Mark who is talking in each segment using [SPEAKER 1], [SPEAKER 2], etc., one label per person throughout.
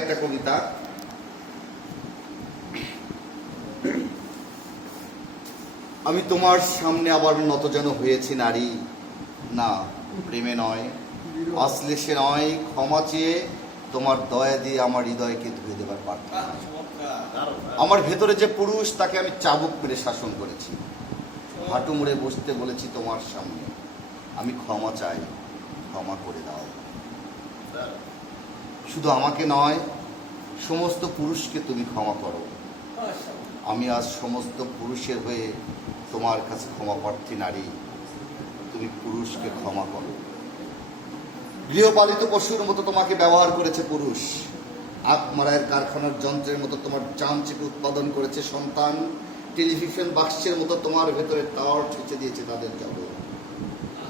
[SPEAKER 1] একটা কবিতা। আমি তোমার সামনে আবার নত যেন হয়েছি নারী। না প্রেমে নয় অশ্লেষে নয় ক্ষমা চেয়ে তোমার দয়া দিয়ে আমার হৃদয়কে ধুয়ে দেবার প্রার্থনা আমার ভেতরে যে পুরুষ তাকে আমি চাবুক মেরে শাসন করেছি। হাঁটু মুড়ে বসতে বলেছি তোমার সামনে। আমি ক্ষমা চাই ক্ষমা করে দাও। শুধু আমাকে নয়, সমস্ত পুরুষকে তুমি ক্ষমা করো। আমি আজ সমস্ত পুরুষের হয়ে তোমার কাছে ক্ষমা প্রার্থী নারী, তুমি পুরুষকে ক্ষমা করো। গৃহপালিত পশুর মতো তোমাকে ব্যবহার করেছে পুরুষ। আখ মারায়ের কারখানার যন্ত্রের মতো তোমার চামচিকে উৎপাদন করেছে সন্তান। টেলিভিশন বাক্সের মতো তোমার ভেতরে টাওয়ার ঠেচে দিয়েছে তাদের জগৎ।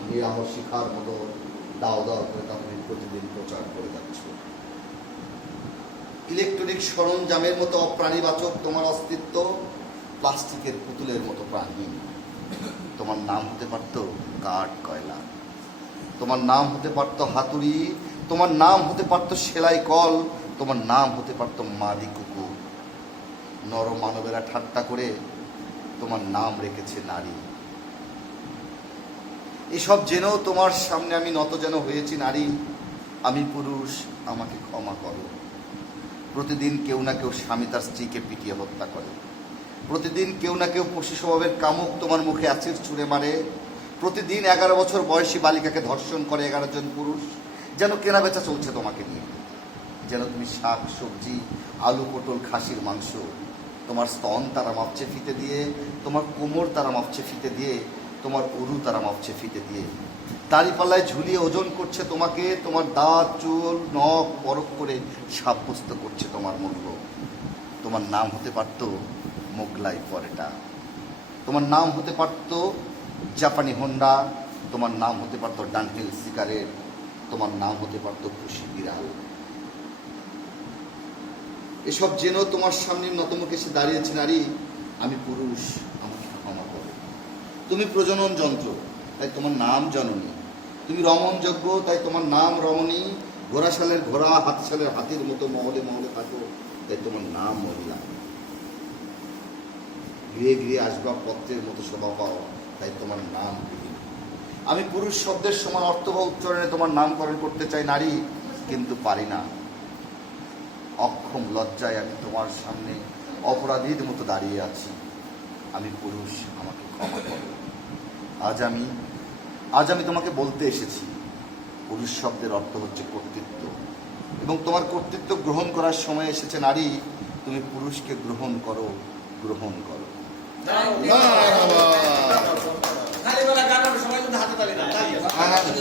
[SPEAKER 1] নিরামর শিখার মতো দাও দাও করে তাদের প্রতিদিন প্রচার করে যাচ্ছ। ইলেকট্রনিক সরঞ্জামের মতো অপ্রাণীবাচক তোমার অস্তিত্ব প্লাস্টিকের পুতুলের মতো প্রাণহীন তোমার নাম হতে পারত কাঠ, কয়লা। তোমার নাম হতে পারত হাতুড়ি। তোমার নাম হতে পারত সেলাই কল। তোমার নাম হতে পারত মাদি কুকুর। নর মানবেরা ঠাট্টা করে তোমার নাম রেখেছে নারী। এসব জেনেও তোমার সামনে আমি নত যেন হয়েছি নারী। আমি পুরুষ, আমাকে ক্ষমা করো। প্রতিদিন কেউ না কেউ স্বামী তার স্ত্রীকে পিটিয়ে হত্যা করে। প্রতিদিন কেউ না কেউ পশু স্বভাবের কামুক তোমার মুখে অ্যাসিড ছুঁড়ে মারে। প্রতিদিন এগারো বছর বয়সী বালিকাকে ধর্ষণ করে এগারো জন পুরুষ। যেন কেনা বেচা চলছে তোমাকে নিয়ে। যেন তুমি শাক, সবজি, আলু, পটল, খাসির মাংস, তোমার স্তন তারা মাপছে ফিতে দিয়ে, তোমার কোমর তারা মাপছে ফিতে দিয়ে তোমার উরু তারা মাপছে ফিতে দিয়ে। দাড়িপাল্লায় ঝুলিয়ে ওজন করছে তোমাকে, তোমার দাঁত, চুল, নখ পরক করে সাব্যস্ত করছে তোমার মূল্য। তোমার নাম হতে পারত মোগলাই পরেটা। তোমার নাম হতে পারত জাপানি হোন্ডা, তোমার নাম হতে পারত ডানহিল সিগারেট, তোমার নাম হতে পারত খুশি বিড়াল। এসব জেনেও তোমার সামনে নতমুখে এসে দাঁড়িয়েছে নারী, আমি পুরুষ তুমি প্রজনন যন্ত্র, তাই তোমার নাম জননী। তুমি রমণযোগ্য তাই তোমার নাম রমণী। ঘোড়াশালের ঘোড়া হাতশালের হাতির মতো মহলে মহলে থাকো, তাই তোমার নাম মহিলা। গৃহে গৃহে আসবাবপত্রের মতো শোভা পাও, তাই তোমার নাম। আমি পুরুষ শব্দের সময় অর্থ বা উচ্চারণে তোমার নামকরণ করতে চাই নারী, কিন্তু পারি না। অক্ষম লজ্জায় আমি তোমার সামনে অপরাধীর মতো দাঁড়িয়ে আছি। আমি পুরুষ আমাকে ক্ষমা করো। আজ আমি আজ আমি তোমাকে বলতে এসেছি পুরুষ শব্দের অর্থ হচ্ছে কর্তৃত্ব। এবং তোমার কর্তৃত্ব গ্রহণ করার সময় এসেছে নারী তুমি পুরুষকে গ্রহণ করো গ্রহণ করো।
[SPEAKER 2] হাতে